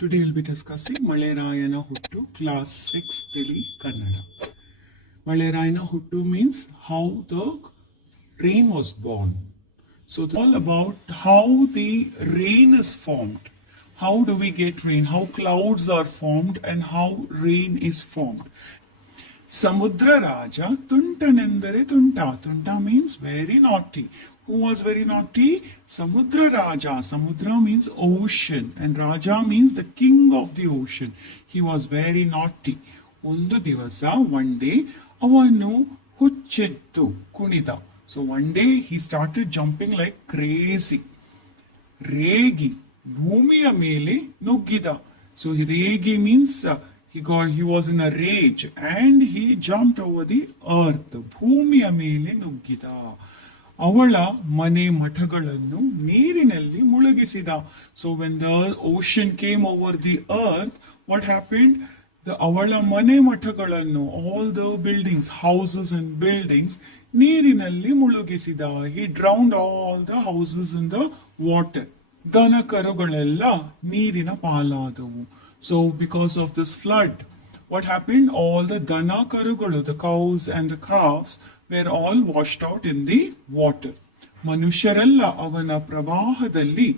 Today we'll be discussing Malerayana Huttu, class 6 Tili Kannada. Malerayana Huttu means how the rain was born. So it's all about how the rain is formed. How do we get rain? How clouds are formed and how rain is formed. ಸಮುದ್ರ ರಾಜ ತುಂಟನೆಂದರೆ ತುಂಟ ತುಂಟ means very ನಾಟಿ who was very ನಾಟಿ ಸಮುದ್ರ ರಾಜ ಸಮುದ್ರ means ocean and Raja means the king of the ocean he was very naughty ಒಂದು ದಿವಸ one day ಅವನು ಹುಚ್ಚೆತ್ತು ಕುಣಿದ so one day he started jumping like crazy ರೇಗಿ ಭೂಮಿಯ ಮೇಲೆ ನುಗ್ಗಿದ ಸೊ ರೇಗಿ means he got, he was in a rage and he jumped over the earth. ಭೂಮಿಯ ಮೇಲೆ ನುಗ್ಗಿದ. ಅವಳ ಮನೆ ಮಠಗಳನ್ನು ನೀರಿನಲ್ಲಿ ಮುಳುಗಿಸಿದ. So when the ocean came over the earth what happened the ಅವಳ ಮನೆ ಮಠಗಳನ್ನು all the buildings houses and buildings ನೀರಿನಲ್ಲಿ ಮುಳುಗಿಸಿದ. He drowned all the houses in the water ದನ ಕರುಗಳೆಲ್ಲ ನೀರಿನ ಪಾಲಾದವು. So because of this flood what happened? All the dana karugulu, the cows and the calves, were all washed out in the water. ಮನುಷ್ಯರೆಲ್ಲ ಅವನ ಪ್ರವಾಹದಲ್ಲಿ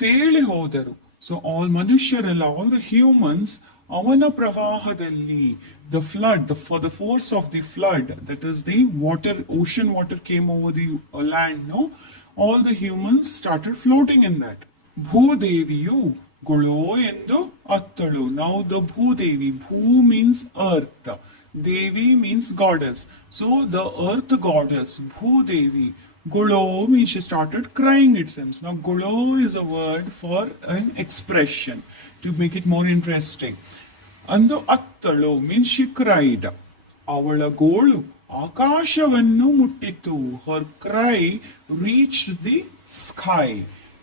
ತೇಲಿ ಹೋದರು so all ಮನುಷ್ಯರೆಲ್ಲ all the humans ಅವನ ಪ್ರವಾಹದಲ್ಲಿ the flood the for the force of the flood that is the water ocean water came over the land no all the humans started floating in that ಭೂದೇವಿಯು ಗುಳೋ ಎಂದು ಅತ್ತಳು ನಾವು the Bhudevi ಭೂ means earth Devi means goddess so the earth goddess Bhudevi ಗುಳೋ means she started crying it seems now gulo is a word for an expression to make it more interesting ಅಂದು ಅತ್ತಳು means she cried ಅವಳ ಗೋಳು ಆಕಾಶವನ್ನು ಮುಟ್ಟಿತು her cry reach the sky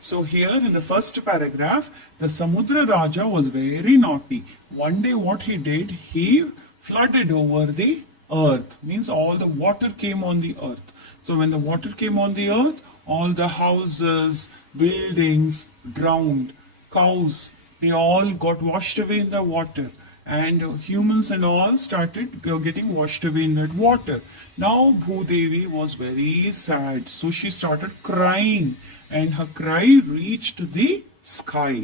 so here in the first paragraph, the Samudra Raja was very naughty. One day what he did, he flooded over the earth. Means all the water came on the earth. So when the water came on the earth, all the houses, buildings drowned. Cows, they all got washed away in the water. And humans and all started getting washed away in that water. Now Bhudevi was very sad. So she started crying and her cry reached the sky.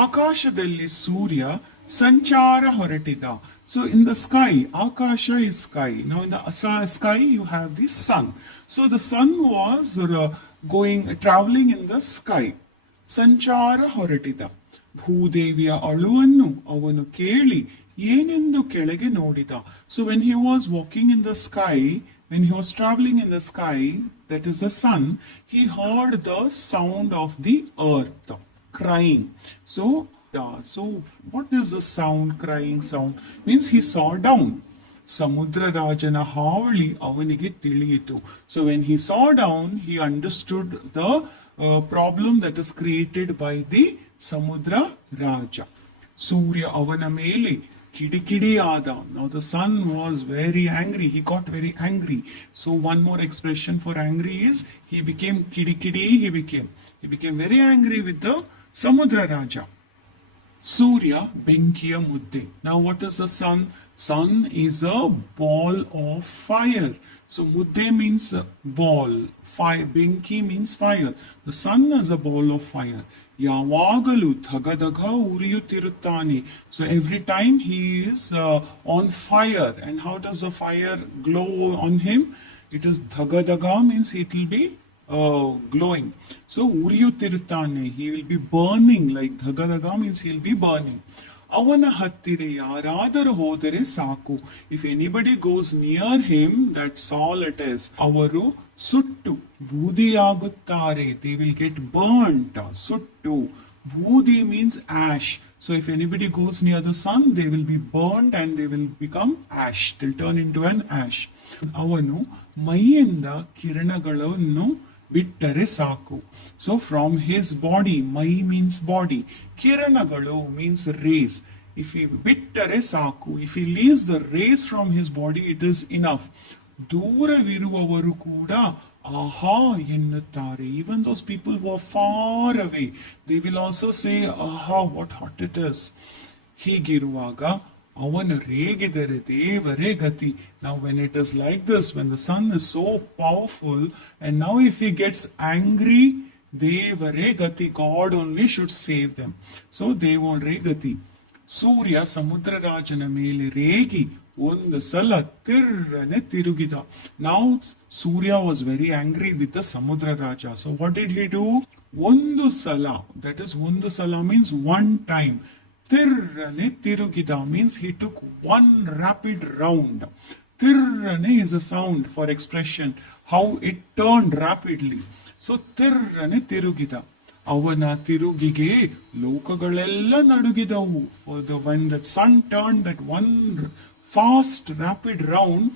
ಆಕಾಶದಲ್ಲಿ ಸೂರ್ಯ ಸಂಚಾರ ಹೊರಟಿದ so in the sky Akash is sky no in the sky you have the sun so the sun was going travelling in the sky ಸಂಚಾರ ಹೊರಟಿದ ಭೂದೇವಿಯ ಅಳುವನ್ನು ಅವನು ಕೇಳಿ ಏನೆಂದು ಕೆಳಗೆ ನೋಡಿದ so when he was walking in the sky when he was travelling in the sky that is the sun he heard the sound of the earth crying. So, yeah, so what is the sound, crying sound? Means he saw down. ಸಮುದ್ರ ರಾಜನ ಹಾವಳಿ ಅವನಿಗೆ ತಿಳಿಯಿತು so when he saw down he understood the problem that is created by the Samudra ರಾಜ ಸೂರ್ಯ ಅವನ ಮೇಲೆ Kidi Kidi Adam. Now the son was very angry. He got very angry. So one more expression for angry is he became Kidi Kidi. He became he became very angry with the Samudra Raja. Surya Benkiya Mudde. Now what is the sun? Sun is a ball of fire. So Mudde means ball. Fire. Benki means fire. The sun is a ball of fire. ಯಾವಾಗಲೂ ಧಗಧಗ ಉರಿಯುತ್ತಿರುತ್ತಾನೆ so every time he is on fire and how does the fire glow on him it is ಧಗಧಗ means it will be glowing. So ಉರಿಯುತ್ತಿರುತ್ತಾನೆ he will be burning like ಧಗಧಗ means he will be burning. ಅವನ ಹತ್ತಿರ ಯಾರಾದರೂ ಹೋದರೆ ಸಾಕು if anybody goes near him that ಸಾಲ್ it is ಅವರು ಸುಟ್ಟು ಬೂದಿಯಾಗುತ್ತಾರೆ they will get burnt ಸುಟ್ಟು ಬೂದಿ means ಆಶ್ so if anybody goes near the sun they will be burned and they will become ಆಶ್ Dil turn in to an ಆಶ್ ಅವನು ಮೈಯಿಂದ ಕಿರಣಗಳನ್ನು ಬಿಟ್ಟರೆ ಸಾಕು so from his body my means body ಕಿರಣಗಳು means rays if ಈ ಬಿಟ್ಟರೆ ಸಾಕು if he leaves the race from his body it is enough ದೂರವಿರುವವರು ಕೂಡ ಆಹಾ ಎನ್ನುತ್ತಾರೆ even those people who are far away they will also say ಆಹಾ what hot it is ಹೀಗಿರುವಾಗ ಅವನು ರೇಗಿದರೆ ದೇವರೇ ಗತಿ ನಾವು when it is like this when the sun is so powerful and now if he gets angry ದೇವರೇ ಗತಿ god only should save them so ದೇವೋನ್ರೇ ಗತಿ ಸೂರ್ಯ ಸಮುದ್ರ ರಾಜನ ಮೇಲೆ ರೇಗಿ ಒಂದು ಸಲ ತಿರ್ರನೆ ತಿರುಗಿದ. ನಾವು Surya was very angry with the Samudra Raja so what did he do ಒಂದು ಸಲ ದಟ್ ಇಸ್ ಒಂದು ಸಲ ಮೀನ್ಸ್ ಒನ್ ಟೈಮ್ ತಿರ್ರನೆ ತಿರುಗಿದ. Means he took one rapid round ತಿರ್ರನೆ is a sound for expression how it turn rapidly so ತಿರ್ರನೆ ತಿರುಗಿದ. ಅವನ ತಿರುಗಿಗೆ ಲೋಕಗಳೆಲ್ಲ ನಡುಗಿದವು. For the when that sun turn that one fast rapid round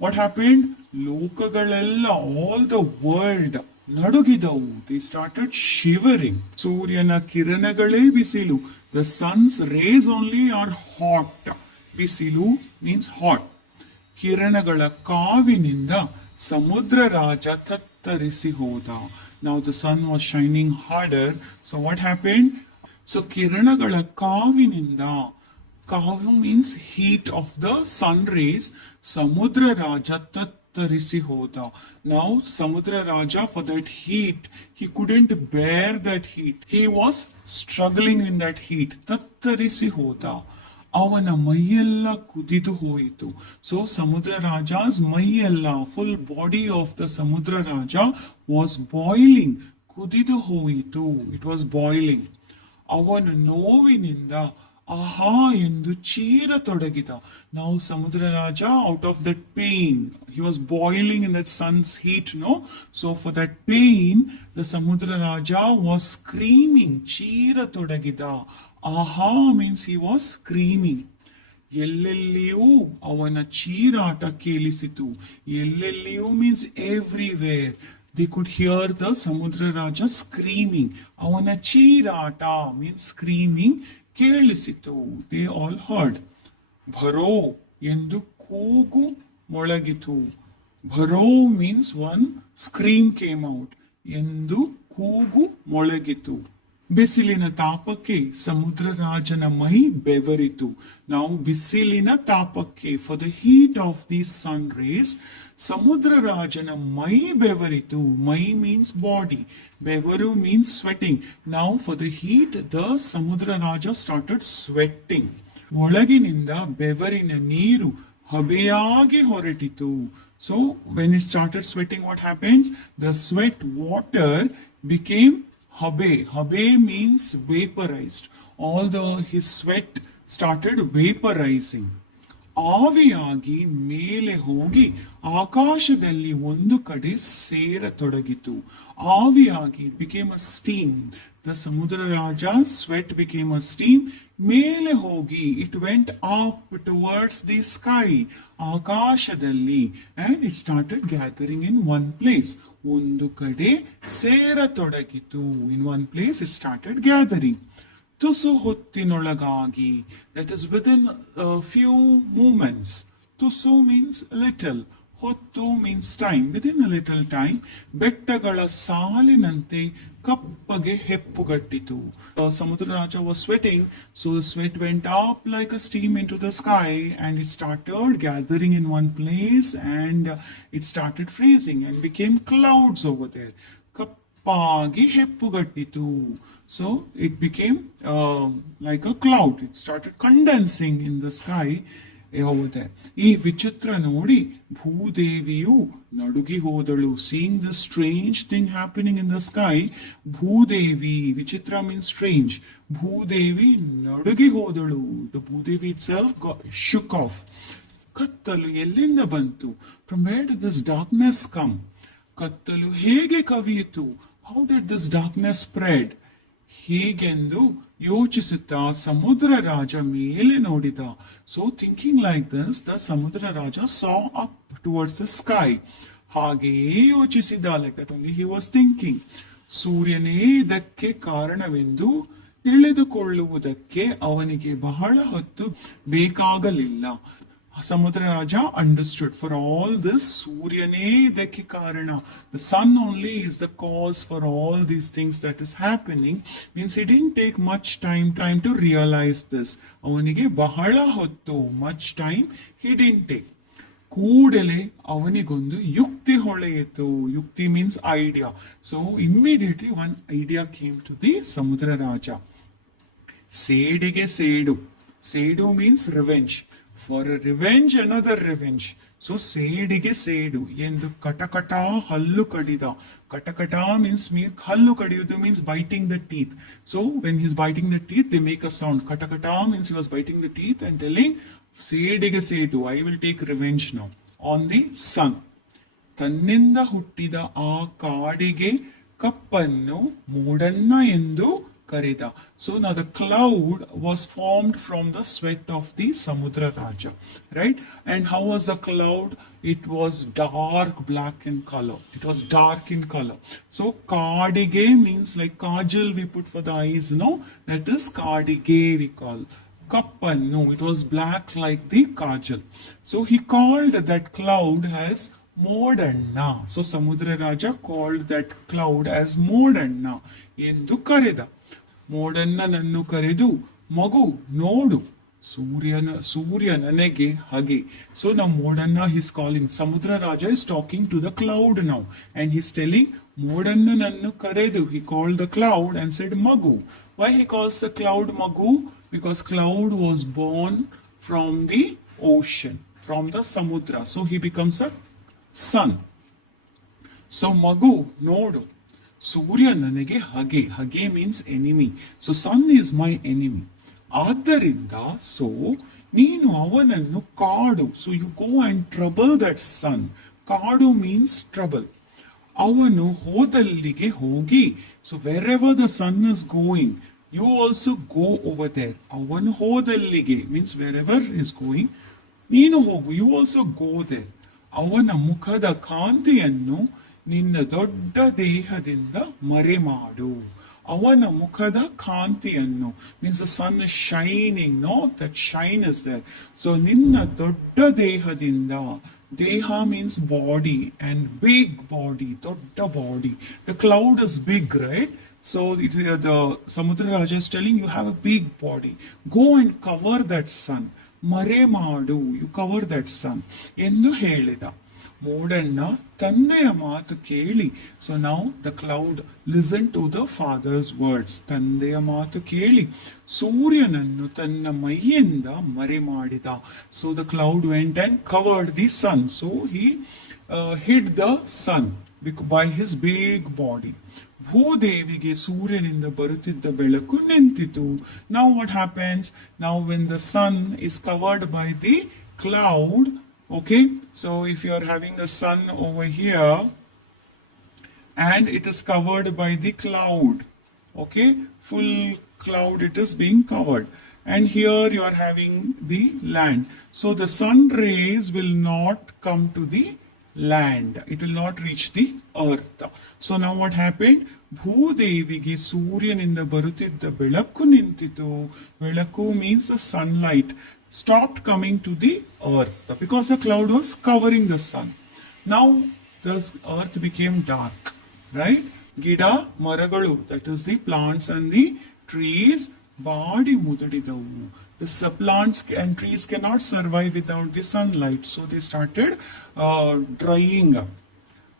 what happened ಲೋಕಗಳೆಲ್ಲ all the world ನಡುಗಿದವು the started shivering ಸೂರ್ಯನ ಕಿರಣಗಳೇ ಬಿಸಿಲು the sons race only R hot ಬಿಸಿಲು means hot ಕಿರಣಗಳ ಕಾವಿನಿಂದ ಸಮುದ್ರ ರಾಜ ತತ್ತರಿಸಿ ಹೋದ ನಾವು the sun was shining order so what happened so ಕಿರಣಗಳ ಕಾವಿನಿಂದ ಕಾವು means heat of the sun rays ಸಮುದ್ರ ರಾಜ ತತ್ತರಿಸಿ ಹೋದ ನಾವು ಸಮುದ್ರ ರಾಜ for that heat he couldn't ಬೇರ್ that heat he was struggling in that heat ತತ್ತರಿಸಿ ಹೋದ ಅವನ ಮೈಯೆಲ್ಲ ಕುದಿದು ಹೋಯಿತು ಸೊ ಸಮುದ್ರ ರಾಜಾಸ್ ಮೈಯೆಲ್ಲ full body of the Samudra Raja was boiling ಕುದಿದು ಹೋಯಿತು ಇಟ್ ವಾಸ್ ಬಾಯ್ಲಿಂಗ್ ಅವನು ನೋವಿನಿಂದ ಆಹಾ, ಎಂದು ಚೀರತೊಡಗಿದ ನಾವು Samudra Raja out of that pain he was boiling in that sun's heat no so for that pain the Samudra Raja was screaming ಚೀರತೊಡಗಿದ ಆಹಾ means he was screaming ಎಲ್ಲೆಲ್ಲಿಯೂ ಅವನ ಚೀರಾಟ ಕೇಳಿಸಿತು. ಎಲ್ಲೆಲ್ಲಿಯೂ means everywhere the could hear the Samudra Raja screaming ಅವನ ಚೀರಾಟ means screaming ಕೇಳಿಸಿತು, they all heard. ಭರೋ ಎಂದು ಕೂಗು ಮೊಳಗಿತು. ಭರೋ means one scream came out ಎಂದು ಕೂಗು ಮೊಳಗಿತು. ಬಿಸಿಲಿನ ತಾಪಕ್ಕೆ ಸಮುದ್ರ ರಾಜನ ಮೈ ಬೆವರಿತು. ನಾವು ಬಿಸಿಲಿನ ತಾಪಕ್ಕೆ for the heat of the sun rays ಸಮುದ್ರ ರಾಜನ ಮೈ ಬೆವರಿತು. ಮೈ ಮೀನ್ಸ್ ಬಾಡಿ ಬೆವರು ಮೀನ್ಸ್ ಸ್ವೆಟಿಂಗ್ ನಾವು for the heat the Samudra Raja started sweating ಒಳಗಿನಿಂದ ಬೆವರಿನ ನೀರು ಹಬೆಯಾಗಿ ಹೊರಟಿತು. So when it started sweating what happens the sweat water became habe habe means vaporized all the his sweat started vaporizing ಆವಿಯಾಗಿ ಮೇಲೆ ಹೋಗಿ ಆಕಾಶದಲ್ಲಿ ಒಂದು ಕಡೆ ಸೇರತೊಡಗಿತು ಆವಿಯಾಗಿ became a steam the Samudra Raja sweat became a steam ಮೇಲೆ ಹೋಗಿ it went up towards the sky ಆಕಾಶದಲ್ಲಿ and it started gathering in one place ಒಂದು ಕಡೆ ಸೇರತೊಡಗಿತು. In one place it started gathering ತುಸು ಹೊತ್ತಿನೊಳಗಾಗಿ that is within few moments ತುಸು means little ಹೊತ್ತು means time within a little time ಬೆಟ್ಟಗಳ ಸಾಲಿನಂತೆ ಕಪ್ಪಗೆ ಹೆಪ್ಪುಗಟ್ಟಿತು Uh, ಸಮುದ್ರ Raja was sweating so sweat went up like a steam into the sky and it started gathering in one place and it started freezing and became clouds over there ಕಪ್ಪಾಗಿ ಹೆಪ್ಪುಗಟ್ಟಿತು so it became like a cloud it started condensing in the sky ಹೌದೆ ಈ ವಿಚಿತ್ರ ನೋಡಿ ಭೂದೇವಿಯು ನಡುಗಿ ಹೋದಳು. Seeing the strange thing happening in the sky Bhudevi, ವಿಚಿತ್ರ ಮೀನ್ಸ್ ಸ್ಟ್ರೇಂಜ್ ಭೂದೇವಿ ನಡುಗಿ ಹೋದಳು. The Bhudevi itself shook off ಕತ್ತಲು ಎಲ್ಲಿಂದ ಬಂತು? From where this darkness come ಕತ್ತಲು ಹೇಗೆ ಕವಿಯಿತು? How did this darkness spread ಹೀಗೆಂದು ಯೋಚಿಸುತ್ತಾ ಸಮುದ್ರ ರಾಜ ಮೇಲೆ ನೋಡಿದ. So thinking like this the Samudra Raja saw up towards the sky ಹಾಗೆಯೇ ಯೋಚಿಸಿದ like that only he was thinking ಸೂರ್ಯನೇ ಇದಕ್ಕೆ ಕಾರಣವೆಂದು ತಿಳಿದುಕೊಳ್ಳುವುದಕ್ಕೆ ಅವನಿಗೆ ಬಹಳ ಹೊತ್ತು ಬೇಕಾಗಲಿಲ್ಲ. Samudraraja understood for all this Suryane Deki Karana. The sun only is the cause for all these things that is happening. Means he didn't take much time time to realize this. ಅವನಿಗೆ ಬಹಳ ಹೊತ್ತು much time he didn't take ಕೂಡಲೇ ಅವನಿಗೊಂದು ಯುಕ್ತಿ ಹೊಳೆಯಿತು ಯುಕ್ತಿ means idea so immediately one idea came to the Samudra Raja ಸೇಡಿಗೆ ಸೇಡು ಸೇಡು means revenge for revenge another revenge so ಸೇಡಿಗೆ ಸೇಡು ಎಂದು ಕಟಕಟ ಹಲ್ಲು ಕಡಿದ. ಕಟಕಟ ಮೀನ್ಸ್ ಮೀ, ಹಲ್ಲು ಕಡಿಯುವುದು means biting the teeth so when his biting the teeth they make a sound ಕಟಕಟ means he was biting the teeth and telling ಸೇಡಿಗೆ ಸೇಡು I will take revenge now on the sun ತನ್ನಿಂದ ಹುಟ್ಟಿದ ಆ ಕಾಡಿಗೆ ಕಪ್ಪನ್ನು, ಮೂಡನ್ನ ಎಂದು So now the cloud was formed from the sweat of the Samudra Raja, right? And how was the cloud? It was dark black in color. It was dark in color. So kardige means like kajal we put for the eyes, no? That is kardige we call. Kappan, no, it was black like the kajal. So he called that cloud as Modanna. So Samudra Raja called that cloud as Modanna. Endu Kareda. ಮೋಡಣ್ಣನನ್ನು ಕರೆದು ಮಗು ನೋಡು ಸೂರ್ಯನ ಸೂರ್ಯ ನನಗೆ ಹಾಗೆ so ನಾವು Modanna his calling Samudra Raja is talking to the cloud now and his telling ಮೋಡಣ್ಣನನ್ನು ಕರೆದು he called the cloud and said ಮಗು why he calls the cloud ಮಗು because cloud was born from the ocean from the samudra so he becomes a son so ಮಗು ನೋಡು ಸೂರ್ಯ ನನಗೆ ಹಗೆ ಹಗೆ means enemy so sun is my enemy ಆದ್ದರಿಂದ so ನೀನು ಅವನನ್ನು ಕಾಡು. So you go and trouble that sun ಕಾಡು ಮೀನ್ಸ್ ಟ್ರಬಲ್ ಅವನು ಹೋದಲ್ಲಿಗೆ ಹೋಗಿ so wherever the sun is going you also go over there ಅವನು ಹೋದಲ್ಲಿಗೆ means wherever is going ನೀನು ಹೋಗು. ಯು ಆಲ್ಸೋ ಗೋ ದೇರ್ ಅವನ ಮುಖದ ಕಾಂತಿಯನ್ನು ನಿನ್ನ ದೊಡ್ಡ ದೇಹದಿಂದ ಮರೆಮಾಡು ಅವನ ಮುಖದ ಕಾಂತಿಯನ್ನು means sun shining know that shine is there so ನಿನ್ನ ದೊಡ್ಡ ದೇಹದಿಂದ, ದೇಹ means body and big body ದೊಡ್ಡ body the cloud is big right so the Samudra Raja is you you a big body go and cover cover sun ಮರೆ ಮಾಡು you cover that ಸನ್ ಎಂದು ಹೇಳಿದ. ಮೋಡಣ್ಣ ತಂದೆಯ ಮಾತು ಕೇಳಿ. ಸೊ ನಾವು the cloud listen to the father's words ತಂದೆಯ ಮಾತು ಕೇಳಿ. ಸೂರ್ಯನನ್ನು ತನ್ನ ಮೈಯಿಂದ ಮರೆ ಮಾಡಿದ so the cloud went and covered the sun so he hid the sun by his big body ಭೂದೇವಿಗೆ ಸೂರ್ಯನಿಂದ ಬರುತ್ತಿದ್ದ ಬೆಳಕು ನಿಂತಿತು. ನಾವು ವಾಟ್ ಹ್ಯಾಪನ್ಸ್ ನಾವು when the sun is covered by the cloud okay so if you are having a sun over here and it is covered by the cloud okay full cloud it is being covered and here you are having the land so the sun rays will not come to the land it will not reach the earth so now what happened ಭೂದೇವಿಗೆ ಸೂರ್ಯನಿಂದ ಬರುತ್ತಿದ್ದ ಬೆಳಕು ನಿಂತಿತು ಬೆಳಕು means the sunlight stopped coming to the earth because the cloud was covering the sun. Now the earth became dark, right? Gida maragalu, that is the plants and the trees, body mudadidavu. The plants and trees cannot survive without the sunlight, so they started uh, drying up.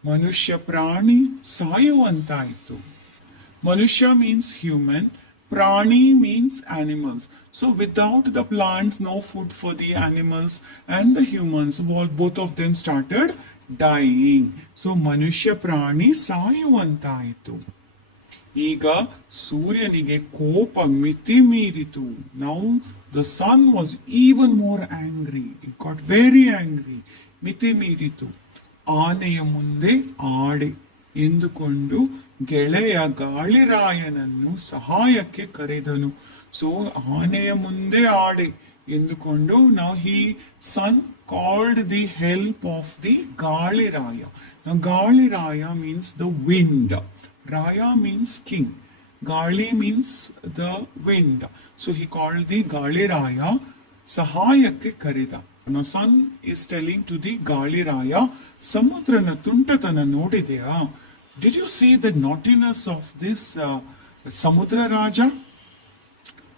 Manushya prani sayo antayitu. Manushya means human ಪ್ರಾಣಿ means animals so without the plants no food for the animals and the humans all both of them started dying so ಮನುಷ್ಯ ಪ್ರಾಣಿ ಸಾಯುವಂತಾಯಿತು ಈಗ ಸೂರ್ಯನಿಗೆ ಕೋಪ ಮಿತಿ ಮೀರಿತು now the sun was even more angry it got very angry ಮಿತಿ ಮೀರಿತು ಆನೆಯ ಮುಂದೆ ಆಡೆ ಎಂದುಕೊಂಡು ಗೆಳೆಯ ಗಾಳಿರಾಯನನ್ನು ಸಹಾಯಕ್ಕೆ ಕರೆದನು. ಸೊ, ಆನೆಯ ಮುಂದೆ ಆಡೆ ಎಂದುಕೊಂಡು ನಾವು he sun called the help of the Galiraya. ನ ಗಾಳಿರಾಯ ಮೀನ್ಸ್ ದ ವಿಂಡ್ ರಾಯ ಮೀನ್ಸ್ ಕಿಂಗ್ ಗಾಳಿ means the wind so he called the Galiraya ಸಹಾಯಕ್ಕೆ ಕರೆದ. Sun is telling to the Galiraya, ಸಮುದ್ರನ ತುಂಟತನ ನೋಡಿದೆಯಾ? Did you see the naughtiness of this uh, Samudra Raja?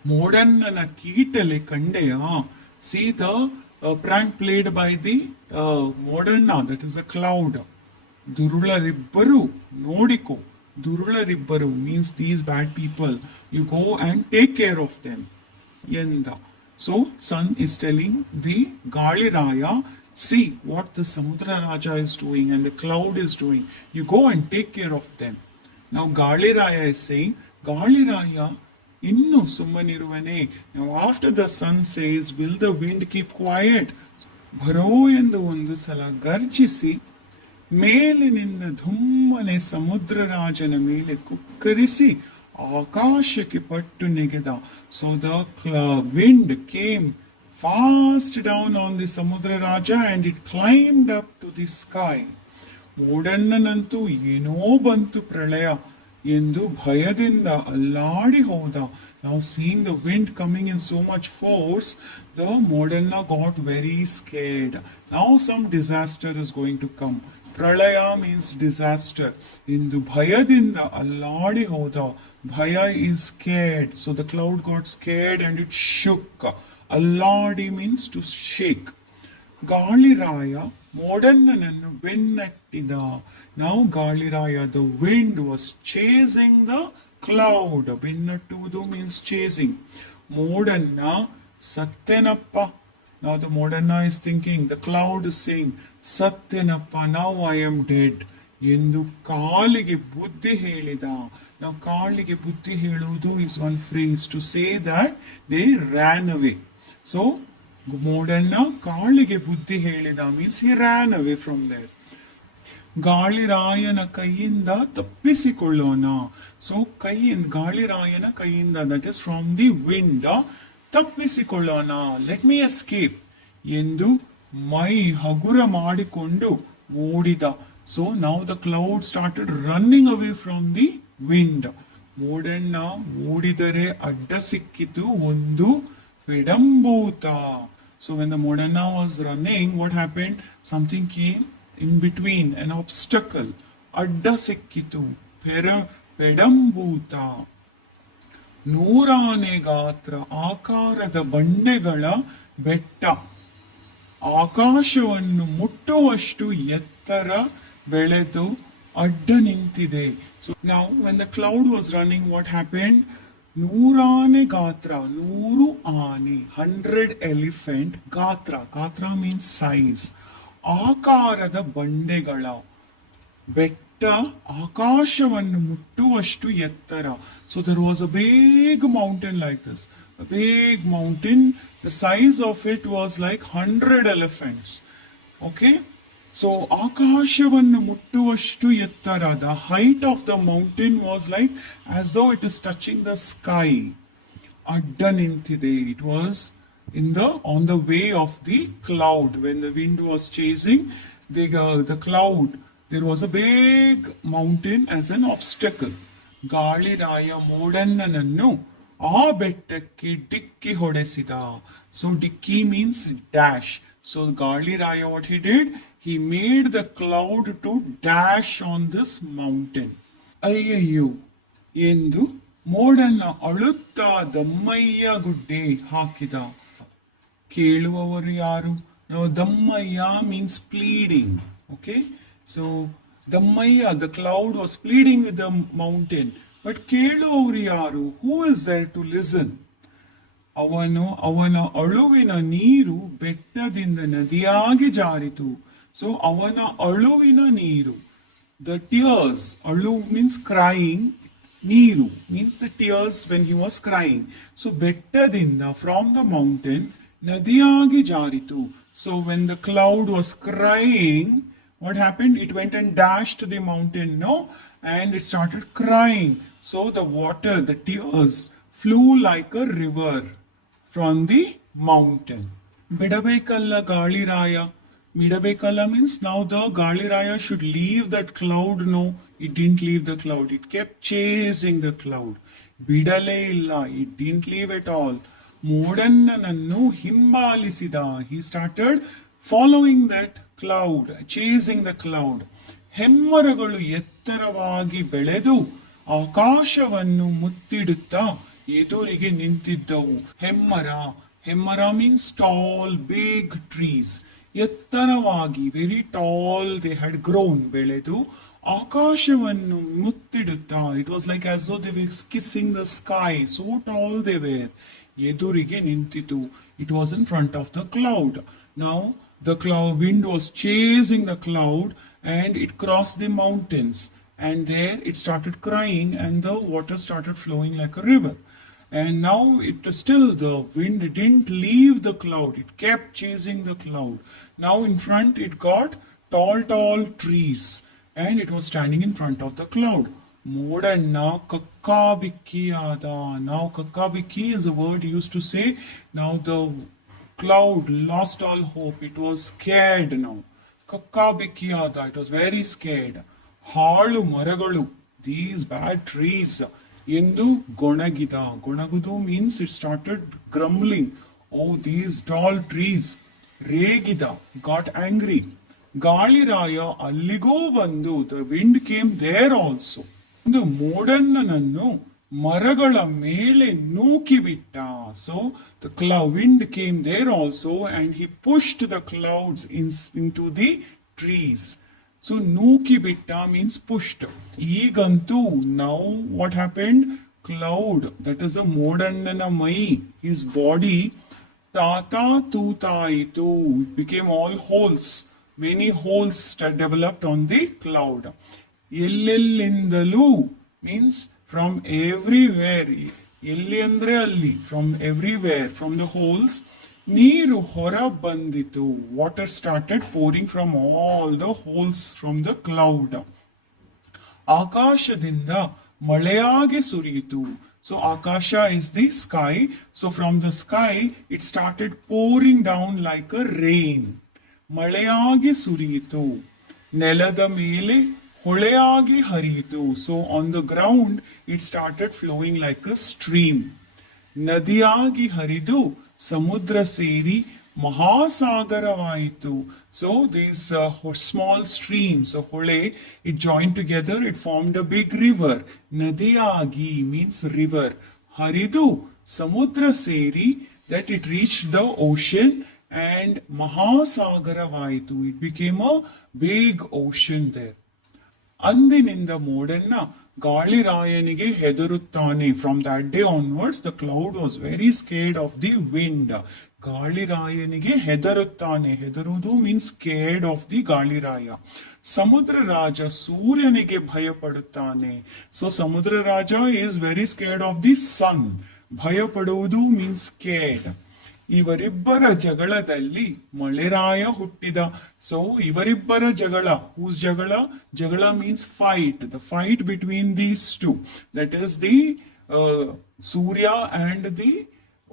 Modannana Keetale Kandeya. See the uh, prank played by the uh, Modanna, that is a cloud. Durularibburu, Nodiko. Durularibburu means these bad people. You go and take care of them. Yenda. So, sun is telling the Galiraya see what the Samudra Raja is doing and the cloud is doing you go and take care of them ನಾವು ಗಾಳಿರಾಯ is saying ಗಾಳಿರಾಯ ಇನ್ನು ಸುಮ್ಮನಿರುವನೇ ನಾವು after the sun says will the wind keep quiet ಭರೋ ಎಂದು ಒಂದು ಸಲ ಗರ್ಜಿಸಿ ಮೇಲಿನಿಂದ ಧುಮ್ಮನೆ ಸಮುದ್ರ ರಾಜನ ಮೇಲೆ ಕುಕ್ಕರಿಸಿ ಆಕಾಶಕ್ಕೆ ಪಟ್ಟು ನೆಗೆದ so the wind came fast down on the Samudra Raja and it claimed up to the sky ಮೂಡಣ್ಣನಂತೂ ಏನೋ ಬಂತು ಪ್ರಳಯ ಎಂದು ಭಯದಿಂದ ಅಲ್ಲಾಡಿ ಹೋದ ನಾವು seeing the wind coming in so much force the Modanna got very scared ನಾವು some disaster is going to come ಪ್ರಳಯ ಮೀನ್ಸ್ ಡಿಸಾಸ್ಟರ್ ಎಂದು ಭಯದಿಂದ ಅಲ್ಲಾಡಿ ಹೋದ ಭಯ is scared so the cloud got scared and it shook ಅಲ್ಲಾಡಿ ಮೀನ್ಸ್ ಟು ಶೇಕ್. ಗಾಳಿರಾಯ ಮೋಡನ್ನನನ್ನು ಬೆನ್ನಟ್ಟಿದ. ನಾವು Galiraya the wind was chasing the cloud ಬೆನ್ನಟ್ಟುವುದು means chasing ಮೋಡನ್ನ ಸತ್ಯನಪ್ಪ ನಾವು the Modanna is thinking the cloud sing ಸತ್ಯನಪ್ಪ ನಾವು ಐ ಆಮ್ ಡೆಡ್ ಎಂದು ಕಾಲಿಗೆ ಬುದ್ಧಿ ಹೇಳಿದ. ನಾವು ಕಾಲಿಗೆ ಬುದ್ಧಿ ಹೇಳುವುದು is one phrase to say that they ran away so Modanna ಕಾಳಿಗೆ ಬುದ್ಧಿ ಹೇಳಿದ means he ran away from there ಗಾಳಿರಾಯನ ಕೈಯಿಂದ ತಪ್ಪಿಸಿಕೊಳ್ಳೋಣ ಸೊ ಕೈಯಿಂದ ಗಾಳಿರಾಯನ ಕೈಯಿಂದ that is from the wind ತಪ್ಪಿಸಿಕೊಳ್ಳೋಣ let me escape ಎಂದು ಮೈ ಹಗುರ ಮಾಡಿಕೊಂಡು ಓಡಿದ ಸೊ ನಾವು the cloud started running away from the wind Modanna ಓಡಿದರೆ ಅಡ್ಡ ಸಿಕ್ಕಿತು ಒಂದು Vidambota. So when the Modana was running, what happened? Something came in between, an obstacle. Adda Sekkitu. ಪೆಡಂಬೂತ ನೂರಾನೆ ಗಾತ್ರ ಆಕಾರದ ಬಂಡೆಗಳ ಬೆಟ್ಟ ಆಕಾಶವನ್ನು ಮುಟ್ಟುವಷ್ಟು ಎತ್ತರ ಬೆಳೆದು ಅಡ್ಡ ನಿಂತಿದೆ ಸೊ ನಾವು when the cloud was running what happened ನೂರಾನೆ ಗಾತ್ರ, ನೂರು ಆನೆ ಹಂಡ್ರೆಡ್ ಎಲಿಫೆಂಟ್ ಗಾತ್ರ. ಗಾತ್ರ ಮೀನ್ಸ್ ಸೈಜ್ ಆಕಾರದ ಬಂಡೆಗಳ, ಬೆಟ್ಟ, ಆಕಾಶವನ್ನು ಮುಟ್ಟುವಷ್ಟು ಎತ್ತರ. So there was a big mountain like this big mountain the size of it was like hundred elephants okay so ಆಕಾಶವನ್ನು ಮುಟ್ಟುವಷ್ಟು ಎತ್ತರ the height of the mountain was like as though it is touching the sky ಅಡ್ಡ ನಿಂತಿದೆ it was in the on the way of the cloud when the wind was chasing the, uh, the cloud there was a big mountain as an obstacle Galiraya ಮೋಡಣ್ಣನನ್ನು ಆ ಬೆಟ್ಟಕ್ಕೆ ಡಿಕ್ಕಿ ಹೊಡೆಸಿದ so ಡಿಕ್ಕಿ means dash so ಗಾಳಿರಾಯ what he did he made the cloud to dash on this mountain ಅಯ್ಯಯ್ಯೋ ಎಂದು ಮೋಡನ್ನ ಅಳುತ್ತಾ ದಮ್ಮಯ್ಯ ಗುಡ್ಡೆ ಹಾಕಿದ ಕೇಳುವವರು ಯಾರು ನಾವು ದಮ್ಮಯ್ಯ means pleading okay so ದಮ್ಮಯ್ಯ the cloud was pleading with the mountain but ಕೇಳುವವರು ಯಾರು who is there to listen ಅವನು ಅವನ ಅಳುವಿನ ನೀರು ಬೆಟ್ಟದಿಂದ ನದಿಯಾಗಿ ಜಾರಿತು ಸೊ ಅವನ ಅಳುವಿನ ನೀರು ದ ಟಿಯರ್ಸ್ ಅಳು ಮೀನ್ಸ್ ಕ್ರೈಯಿಂಗ್ ನೀರು means the tears when he was crying so ಬೆಟ್ಟದಿಂದ ಫ್ರಾಮ್ ದ ಮೌಂಟೇನ್ ನದಿಯಾಗಿ ಜಾರಿತು so when the cloud was crying what happened it went and dashed the mountain no and it started crying so the water the tears flew like a river from the mountain Bidabekalla Galiraya Bidabekalla means now the Galiraya should leave that cloud no it didn't leave the cloud it kept chasing the cloud Bidale illa. it didn't leave at all ಮೋಡನ್ನನನ್ನು ಹಿಂಬಾಲಿಸಿದ he started following that cloud chasing the cloud ಹೆಮ್ಮರಗಳು ಎತ್ತರವಾಗಿ ಬೆಳೆದು ಆಕಾಶವನ್ನು ಮುತ್ತಿಡುತ್ತಾ ಎದುರಿಗೆ ನಿಂತಿದ್ದವು ಹೆಮ್ಮರ ಹೆಮ್ಮರ means tall big trees ಎತ್ತರವಾಗಿ very tall they had grown ಬೆಳೆದು ಆಕಾಶವನ್ನು ಮುತ್ತಿಡುತ್ತಾ it was like as they ವಿಸ್ kissing the sky so tall they were ಎದುರಿಗೆ ನಿಂತಿತು it was in front of the cloud ನಾವು the cloud wind was chasing the cloud and it crossed the mountains and there it started crying and the water started flowing like a river and now it still the wind didn't leave the cloud it kept chasing the cloud now in front it got tall tall trees and it was standing in front of the cloud Modana kakkabikiyada. Now kakabiki is a word used to say now the cloud lost all hope. It was scared now. Kakkabikiyada. It was very scared. Halu maragalu. These bad trees. ಎಂದು ಗೊಣಗಿದ. ಗೊಣಗುದು means it started grumbling oh these tall trees ರೇಗಿದ. Got angry. Galiraya ಅಲ್ಲಿಗೂ ಬಂದು the wind came there also ಒಂದು ಮೋಡನ್ನನನ್ನು ಮರಗಳ ಮೇಲೆ ನೂಕಿಬಿಟ್ಟ. So the cloud wind came there also and he pushed the clouds in into the trees So nukibitta means pushed. Igantu. Now what happened? Cloud. That is a modandanamai. His body. Tata tutaitu. It became all holes. Many holes developed on the cloud. Yellellindalu means from everywhere. Yelli andre. From everywhere. From the holes. Holes ನೀರು ಹೊರ ಬಂದಿತು water started pouring from all the holes from the cloud ಆಕಾಶದಿಂದ ಮಳೆಯಾಗಿ ಸುರಿಯಿತು so Akash is the sky so from the sky it started pouring down like a rain ಮಳೆಯಾಗಿ ಸುರಿಯಿತು ನೆಲದ ಮೇಲೆ ಹೊಳೆಯಾಗಿ ಹರಿಯಿತು so on the ground it started flowing like a stream ನದಿಯಾಗಿ ಹರಿದು ಸಮುದ್ರ ಸೇರಿ ಮಹಾಸಾಗರವಾಯಿತು ಸೊ ದೀಸ್ ಸ್ಮಾಲ್ ಸ್ಟ್ರೀಮ್ಸ್ ಹೊಳೆ it join together it formed a big river ನದಿಯಾಗಿ ಮೀನ್ಸ್ ರಿವರ್ ಹರಿದು ಸಮುದ್ರ ಸೇರಿ that it reach the ocean and ಮಹಾಸಾಗರವಾಯಿತು it became a big ocean there ಅಂದಿನಿಂದ Modanna Galirayanige ಹೆದರುತ್ತಾನೆ. From that day onwards the cloud was very scared of the wind. ಗಾಳಿರಾಯನಿಗೆ ಹೆದರುತ್ತಾನೆ. ಹೆದರುವುದು means scared of the Galiraya Samudra Raja ಸೂರ್ಯನಿಗೆ ಭಯಪಡುತ್ತಾನೆ. So Samudra Raja is very scared of the sun ಭಯಪಡುವುದು means scared ಇವರಿಬ್ಬರ ಜಗಳದಲ್ಲಿ ಮಳೆರಾಯ ಹುಟ್ಟಿದ. So ಇವರಿಬ್ಬರ ಜಗಳ whose ಜಗಳ? ಜಗಳ means fight the fight between these two that is the Surya and the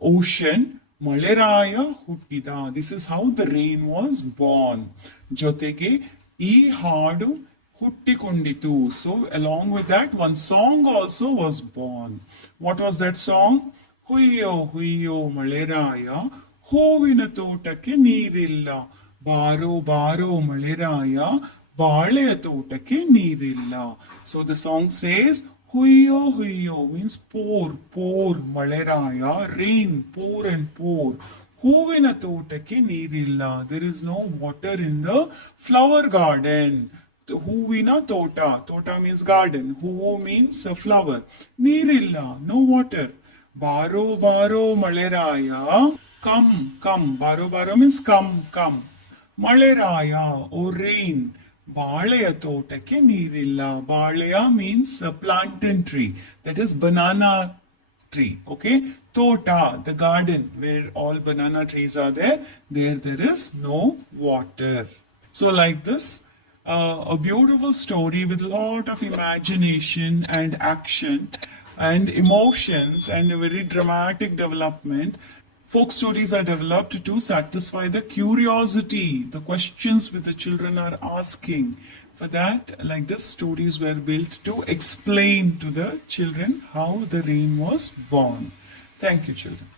ocean Maleraya ಹುಟ್ಟಿದ. This is how the rain was born ಜೊತೆಗೆ ಈ ಹಾಡು ಹುಟ್ಟಿಕೊಂಡಿತು. So along with that one song also was born what was that song ಹುಯ್ಯೋ ಹುಯ್ಯೋ ಮಳೆರಾಯ ಹೂವಿನ ತೋಟಕ್ಕೆ ನೀರಿಲ್ಲ ಬಾರೋ ಬಾರೋ ಮಳೆರಾಯ ಬಾಳೆಯ ತೋಟಕ್ಕೆ ನೀರಿಲ್ಲ ಸೊ ದ ಸಾಂಗ್ ಸೇಸ್ ಹುಯ್ಯೋ ಹುಯ್ಯೋ means pour pour Maleraya rain pour and pour ಹೂವಿನ ತೋಟಕ್ಕೆ ನೀರಿಲ್ಲ there is no water in the flower garden ಹೂವಿನ ತೋಟ ತೋಟ ಮೀನ್ಸ್ ಗಾರ್ಡನ್ ಹೂವು ಮೀನ್ಸ್ ಫ್ಲವರ್ ನೀರಿಲ್ಲ ನೋ ವಾಟರ್ ಬಾರೋ ಬಾರೋ ಮಳೆರಾಯ ಕಮ್ ಕಮ್ ಬಾರೋ ಬಾರೋ ಮೀನ್ಸ್ ಕಮ್ ಕಮ್ ಮಳೆರಾಯ ಓ ರೈನ್ ಬಾಳೆಯ ತೋಟಕ್ಕೆ ನೀರಿಲ್ಲ ಬಾಳೆಯ means ಪ್ಲಾಂಟನ್ tree that is banana tree okay tota the garden where all banana trees are there there there is no water so like this uh, a beautiful story with a lot of imagination and action and emotions and a very dramatic development folk stories are developed to satisfy the curiosity the questions which the children are asking. For that like this stories were built to explain to the children how the rain was born. Thank you children